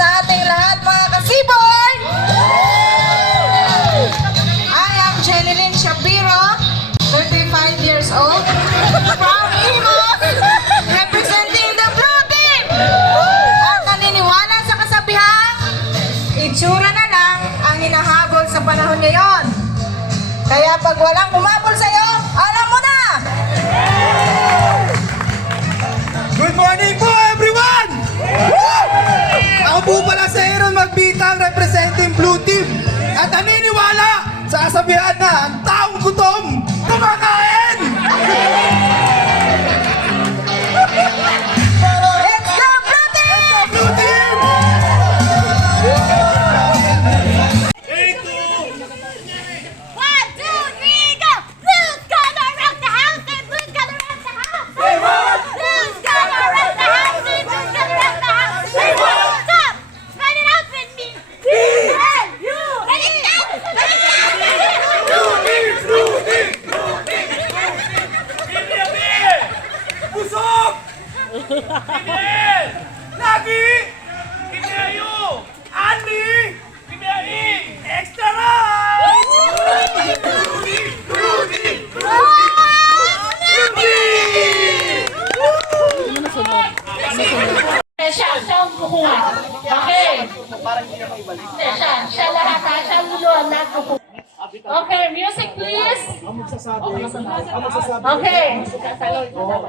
sa ating lahat mga kasiboy! I am Jeneline Shapiro, 35 years old, from Imos, representing the Blue Team! At naniniwala sa kasabihang, itsura na lang ang hinahabol sa panahon ngayon. Kaya pag walang umabol sa'yo, alam mo na! Good morning po everyone! Ako po pala si Aaron Magbitang representing Blue Team at naniniwala sa kasabihan na ang taong gutom kumakain! Let's go, Blue Team! Blue Team! One, two, three, go! Blue's gonna rock the house and Blue's gonna rock the house! Say what? Blue's gonna rock the house and Blue's gonna rock the house! Say what? Stop! Spell it out with me! B-L-U-E! Busog! Lagi! Andy! Extra Siya ang kukuha. Okay. Siya lahat ha. Siya ang luluan na kukuha. Okay, music please. Okay.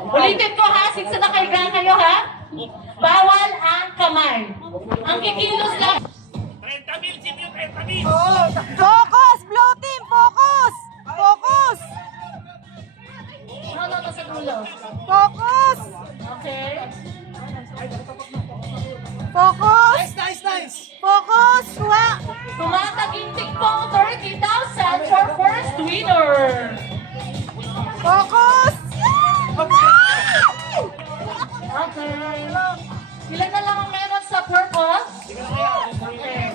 Ulitin ko ha, since nakahiga kayo ha. Bawal ang kamay. Ang kikilos lang. Focus, Blue Team! Focus! Focus! No, sa dulo. Focus! Okay. Focus! Nice! Focus! Kuha! Tumatagintik po 30,000 for first winner. Focus! Okay. Ilan na lang ang meron sa purple? Okay.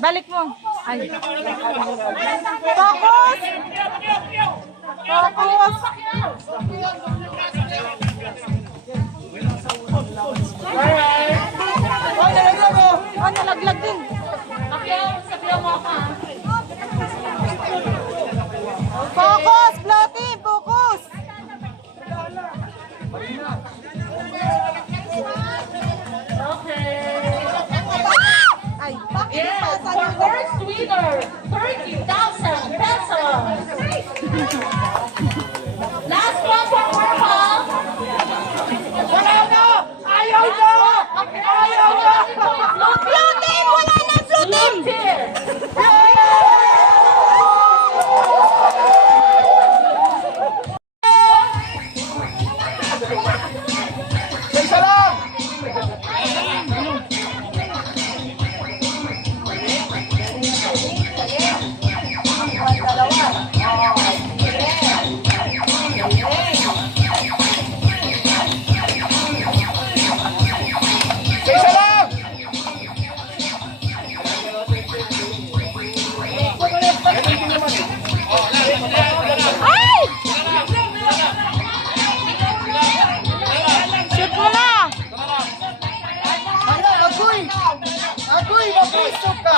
Balik mo. Ay. Focus! Focus! Alright. Oh, nalaglag din. Sabihan mo ka. Focus, Blue Team! Focus! Okay. Ay, Yes, for first winner, 30,000 pesos. Last one for purple. Ayaw na! Blue team, wala na blue team. Isa lang! Isa lang! Ay! Shoot mo na! Agoy! Mapusok ka!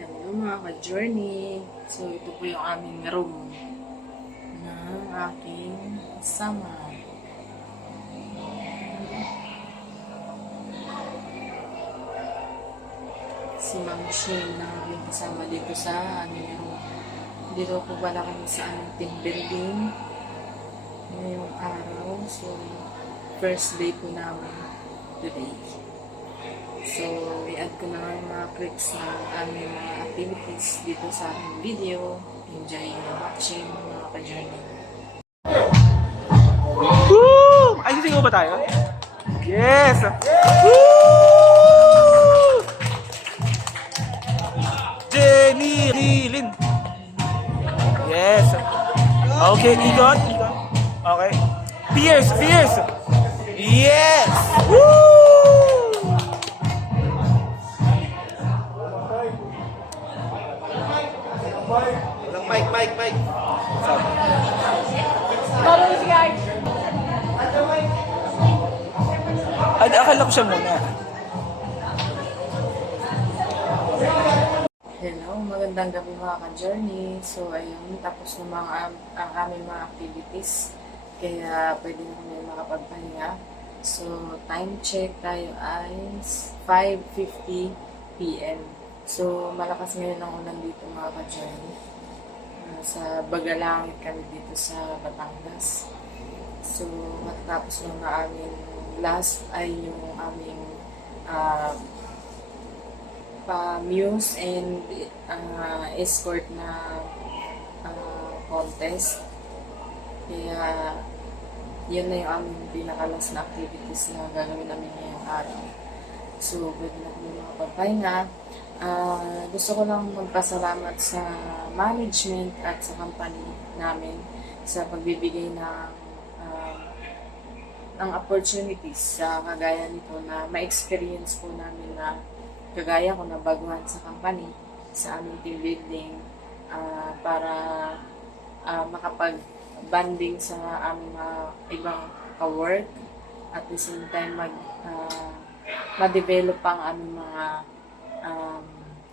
Hello mga ka-journey. So ito po yung aming room ng aking kasama. Si Ma'am Shane na aming kasama dito sa aming room. Dito po pala kami sa aming team building ngayong araw. So first day po namin today. So, i-add ko na yung mga clips ng aming mga activities dito sa aming video. Enjoy watching mga ka-journey. po ba tayo? Yes! Woo! Jenny Rilin. Yes. Okay, ikot. Okay. Fierce. Yes! Woo! Walang mic. Akala ko siya muna. Hello, magandang gabi mga ka-journey. So, ayun, tapos na ang aming mga activities. Kaya pwede na kami makapagpahinga. So, time check tayo ay 5:50 p.m. So, malakas ngayon ang ulan dito mga ka-journey. Sa Bagalangit kami dito sa Batangas. So, matatapos lang na aming last ay yung aming muse and escort na contest. Kaya yun na yung aming pinakalas na activities na gagawin namin ngayong araw. So, pwede na kami makapagpahinga. Gusto ko lang magpasalamat sa management at sa company namin sa pagbibigay ng opportunities sa kagaya nito na ma-experience po namin na kagaya ko na baguhan sa company, sa aming team building, para makapag-banding sa aming ibang ka-work at the same time ma-develop ang aming mga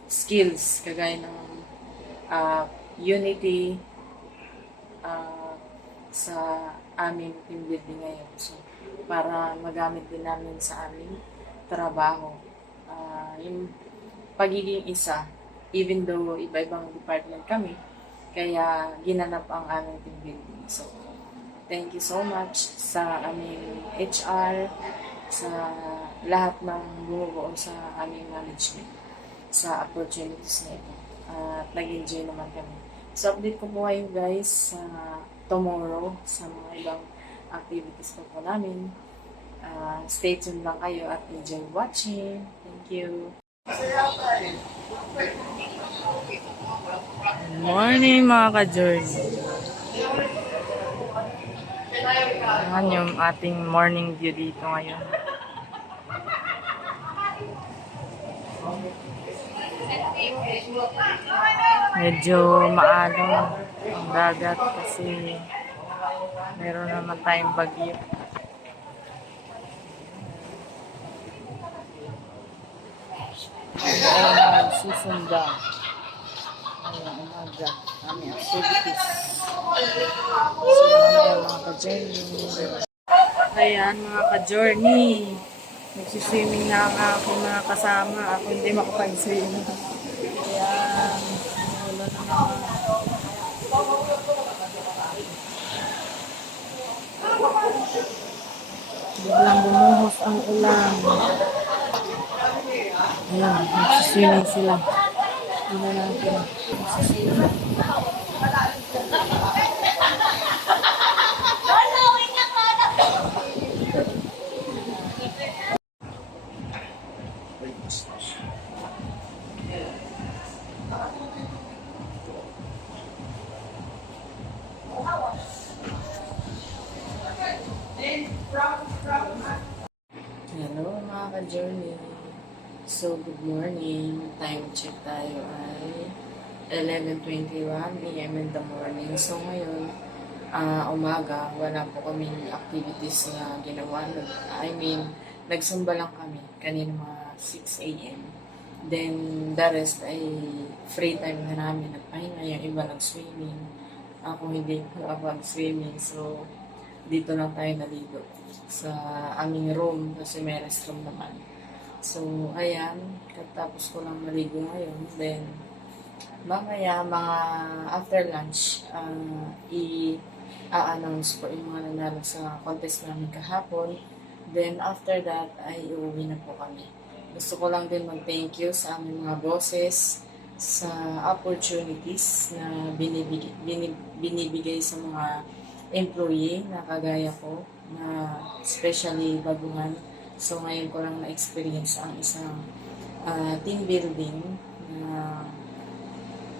skills kagaya ng unity sa aming team building ngayon. So, para magamit din namin sa aming trabaho. Yung pagiging isa, even though iba-ibang department kami, kaya ginanap ang aming team building. So, thank you so much sa aming HR, sa lahat ng bumubuo sa aming management, sa opportunities na ito. At nag-enjoy naman kami. So, update ko po kayo guys sa tomorrow sa mga ibang activities po namin. Stay tuned lang kayo at enjoy watching. Thank you. Good morning mga ka-George. Ayan yung ating morning view dito ngayon. Medyo maalaw ang dagat kasi meron naman tayong bagyo. Ay nagsusunda. Ayun, umaga. Kami activities. So, mga ka-journey. Ayan, mga ka-journey. Nagsiswimming na ang aking mga kasama. Ako hindi makapag-swimming. Ayan. Wala na naman. Biglang bumuhos ang ulan. Ayan, nagsiswimming sila. Ano natin? Nagsiswimming. Hello mga ka-journey. So, good morning. Time check tayo ay 11:21 a.m. in the morning. So, ngayon, umaga, wala po kaming activities na ginawa. Nagsumba lang kami kanina mga 6 a.m. Then, the rest ay free time na namin. Nagpahinga, yung iba nag-swimming. Ako hindi ko nakapag-swimming. So, dito lang tayo naligo sa aming room kasi may restroom naman. So, ayan, katapos ko lang maligo ngayon. Then, mamaya, mga after lunch, i-announce po yung mga nanalo sa contest namin kahapon. Then, after that, ay uuwi na po kami. Gusto ko lang din mag-thank you sa aming mga bosses sa opportunities na binibigay sa mga employee na kagaya ko, na especially baguhan. So ngayon ko lang na-experience ang isang team building na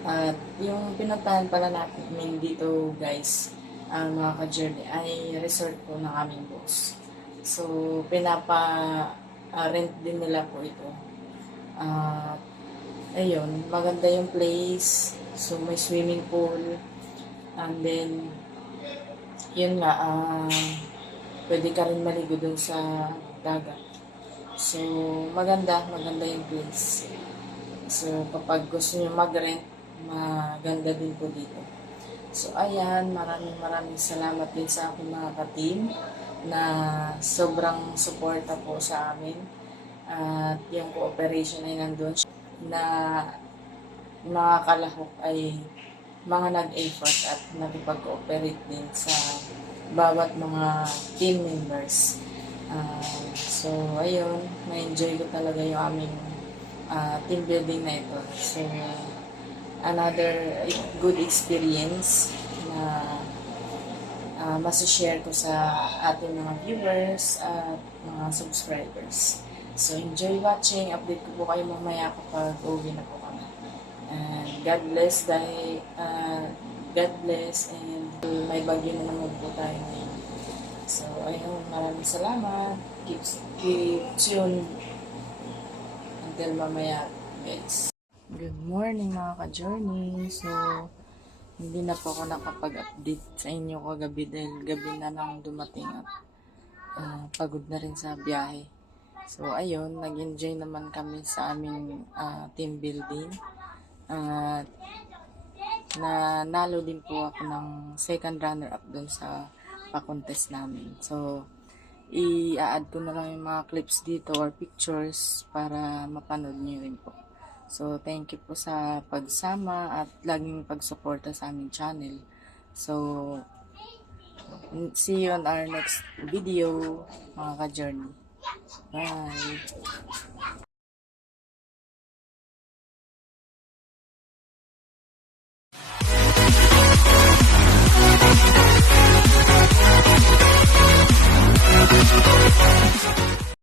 at yung pinuntahan pala namin dito guys, mga ka-journey, ay resort po ng aming boss. So pinapa-rent din nila po ito. Ayun, maganda yung place. So may swimming pool. And then, yun nga, pwede ka rin maligo dun sa dagat. So, maganda yung place. So, kapag gusto nyo mag-rent, maganda din po dito. So, ayan, maraming salamat din sa aking mga ka-team na sobrang suporta po sa amin. At yung cooperation ay nandun na mga kalahok ay mga nag-effort at nakipag-cooperate din sa bawat mga team members. So, ayun, na-enjoy ko talaga yung aming team building na ito. So, another good experience na masashare ko sa ating mga viewers at mga subscribers. So, enjoy watching. Update ko po kayo mamaya kapag uwi na po kami. And God bless God bless and may bagyo na naman po tayo ngayon. So, ayun, maraming salamat. Keep tuned until mamaya, guys. Good morning mga ka-journey. So, hindi na po ako nakapag-update sa inyo kagabi dahil gabi na nang dumating at pagod na rin sa biyahe. So, ayun, nag-enjoy naman kami sa aming team building. Nanalo din po ako ng second runner-up dun sa pa-contest namin. So, i-add ko na lang yung mga clips dito or pictures para mapanood nyo rin po. So, thank you po sa pagsama at laging pagsuporta sa aming channel. So, see you on our next video, mga ka-journey. Bye!